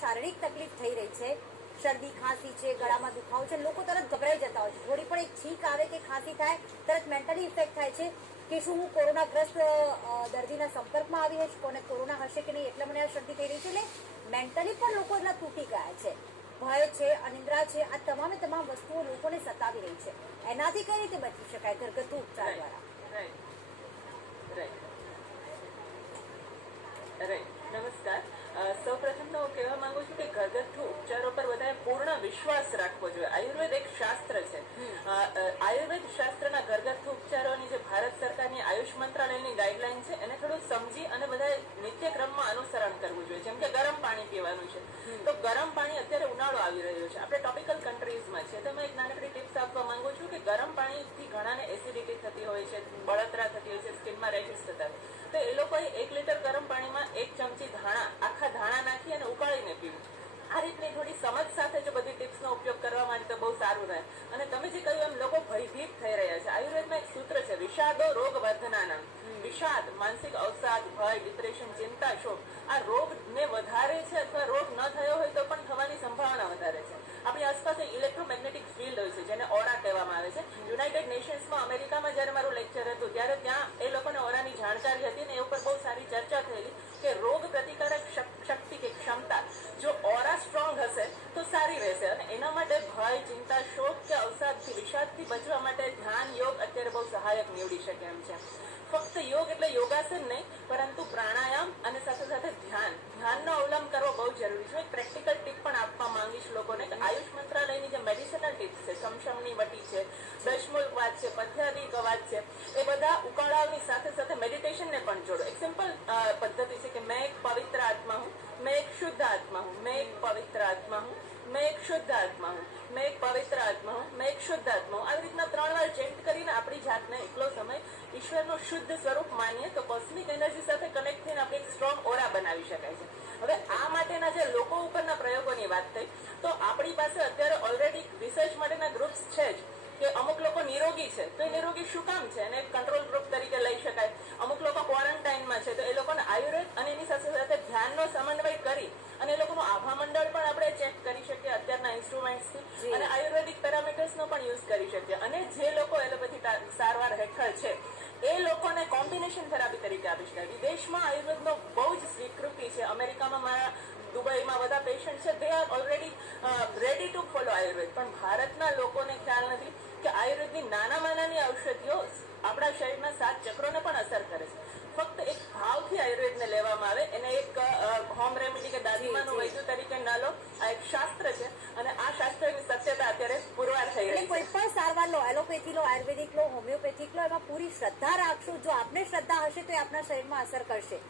શારીરિક તકલીફ થઈ રહી છે, શરદી ખાંસી છે, ગળામાં દુખાવો છે, લોકો તરત ગભરાઈ જતા હોય છે. થોડી પણ એક છીંક આવે કે ખાંસી થાય તરત મેન્ટલી ઇફેક્ટ થાય છે કે શું હું કોરોનાગ્રસ્ત દર્દીના સંપર્કમાં આવી હશે, કોને કોરોના હશે કે નહીં, એટલે મને આ શરદી થઈ રહી છે. એટલે મેન્ટલી પણ લોકો એટલા તૂટી ગયા છે. ભય છે, અનિદ્રા છે, આ તમામે તમામ વસ્તુઓ લોકોને સતાવી રહી છે. એનાથી કઈ રીતે બચી શકાય ઘરગથ્થુ ઉપચાર દ્વારા? નમસ્કાર. સૌપ્રથમ તો હું કહેવા માંગુ છું કે ઘરગથ્થુ ઉપચારો પર બધાએ પૂર્ણ વિશ્વાસ રાખવો જોઈએ. આયુર્વેદ એક શાસ્ત્ર છે. આયુર્વેદ શાસ્ત્રના ઘરગથ્થુ ઉપચારોની જે ભારત સરકારની આયુષ મંત્રાલયની ગાઈડલાઈન છે એને થોડું સમજી અને બધાએ નિત્યક્રમમાં અનુસરણ કરવું જોઈએ. જેમ કે ગરમ પાણી પીવાનું છે, તો ગરમ પાણી અત્યારે ઉનાળો આવી રહ્યો છે, આપણે ટોપિકલ કન્ટ્રીઝમાં છે, તો એક નાનકડી ટિપ્સ આપવા માંગુ છું કે ગરમ પાણીથી ઘણાને એસિડિટી થતી હોય છે, બળતરા થતી હોય છે, સ્કિનમાં રેશિસ થતા હોય, તો એ લોકોએ 1 લીટર ગરમ પાણીમાં 1 ચમચી આખા ધાણા નાખી અને ઉકાળીને પીવું. આ રીતની થોડી સમજ સાથે જો બધી ટિપ્સનો ઉપયોગ કરવા માટે તો બહુ સારું રહે. અને તમે જે કહ્યું એમ લોકો ભયભીત થઈ રહ્યા છે. આયુર્વેદમાં એક સૂત્ર છે, વિષાદો રોગ વર્ધનાના. વિષાદ, માનસિક અવસાદ, ભય, ડિપ્રેશન, ચિંતા, શોક, આ રોગને વધારે છે અથવા રોગ ન થયો હોય તો પણ થવાની સંભાવના વધારે છે. આપણી આસપાસ ઇલેક્ટ્રોમેગ્નેટિક ફિલ્ડ હોય છે જેને ઓરા કહેવામાં આવે છે. યુનાઇટેડ નેશન્સમાં અમેરિકામાં જયારે મારું લેક્ચર હતું ત્યારે ત્યાં એ લોકોને ઓરાની જાણકારી હતી ને એ ઉપર બહુ સારી ચર્ચા થયેલી કે રોગ પ્રતિકારક શક્તિ કે ક્ષમતા જો ઓરા સ્ટ્રોંગ હશે તો સારી રહેશે. અને એના માટે ભય, ચિંતા, શોક કે અવસાદથી, વિષાદથી બચવા માટે ધ્યાન, યોગ અત્યારે બહુ સહાયક નીવડી શકે એમ છે. ફક્ત યોગ એટલે યોગાસન નહીં, પરંતુ પ્રાણાયામ અને સાથે સાથે ધ્યાનનો અવલંબ કરવો બહુ જરૂરી છે. એક પ્રેક્ટિકલ ટીપ પણ આપવા માંગીશ લોકોને કે આયુષ મંત્રાલયની જે મેડિસિનલ ટિપ્સ છે, સમશમની વટી છે, દશમૂલ કવાત છે, પથ્યાદી કવાત છે, એ બધા ઉકાળાની સાથે સાથે મેડિટેશનને પણ જોડો. એક સિમ્પલ પદ્ધતિ છે કે મેં એક પવિત્ર આત્મા હું, મેં એક શુદ્ધ આત્મા હું, મેં એક પવિત્ર આત્મા હું, મેં એક શુદ્ધ આત્મા હું, મેં એક પવિત્ર આત્મા હું, મેં એક શુદ્ધ આત્મા હું. આવી રીતના 3 વાર ચેન્ટ કરીને આપણી જાતને એટલો સમય ઈશ્વરનું શુદ્ધ સ્વરૂપ માનીએ તો કોસ્મિક એનર્જી સાથે કનેક્ટ થઈને આપણે એક સ્ટ્રોંગ ઓરા બનાવી શકાય છે. હવે આ માટેના જે લોકો ઉપરના પ્રયોગોની વાત થઈ તો આપણી પાસે અત્યારે ઓલરેડી રિસર્ચ માટેના ગ્રુપ્સ છે જ કે અમુક લોકો નિરોગી છે તો એ નિરોગી શું કામ છે અને કંટ્રોલ ગ્રુપ તરીકે લઈ શકાય. અમુક લોકો ક્વોરન્ટાઇનમાં છે તો એ લોકોને આયુર્વેદ અને એની સાથે સાથે ધ્યાનનો સમન્વય કરી અને એ લોકોનું આભા મંડળ પણ આપણે ચેક કરી શકીએ અત્યારના ઇન્સ્ટ્રુમેન્ટ્સથી અને આયુર્વેદિક પેરામીટર્સનો પણ યુઝ કરી શકીએ. અને જે લોકો એલોપેથી સારવાર હેઠળ છે એ લોકોને કોમ્બિનેશન થેરાપી તરીકે આપી શકાય. વિદેશમાં આયુર્વેદનો બહુ જ સ્વીકૃતિ છે. અમેરિકામાં મારા દુબઈમાં બધા પેશન્ટ છે, they are already ready to follow Ayurveda. પણ ભારતના લોકોને ખ્યાલ નથી કે આયુર્વેદની નાનામાં નાની ઔષધિઓ આપણા શરીરના 7 ચક્રોને પણ અસર કરે છે. ફક્ત એક ભાવથી આયુર્વેદને લેવામાં આવે, એને એક હોમ રેમેડી કે દાદીમાનું વૈદ્ય તરીકે ન લો. આ એક શાસ્ત્ર છે અને આ શાસ્ત્રની સત્યતા અત્યારે પુરવાર થઈ રહી છે. કોઈ પણ સારવાર લો, એલોપેથી લો, આયુર્વેદિક લો, હોમિયોપેથિક લો, એમાં પૂરી શ્રદ્ધા રાખશો. જો આપને શ્રદ્ધા હશે તો એ આપના શરીરમાં અસર કરશે.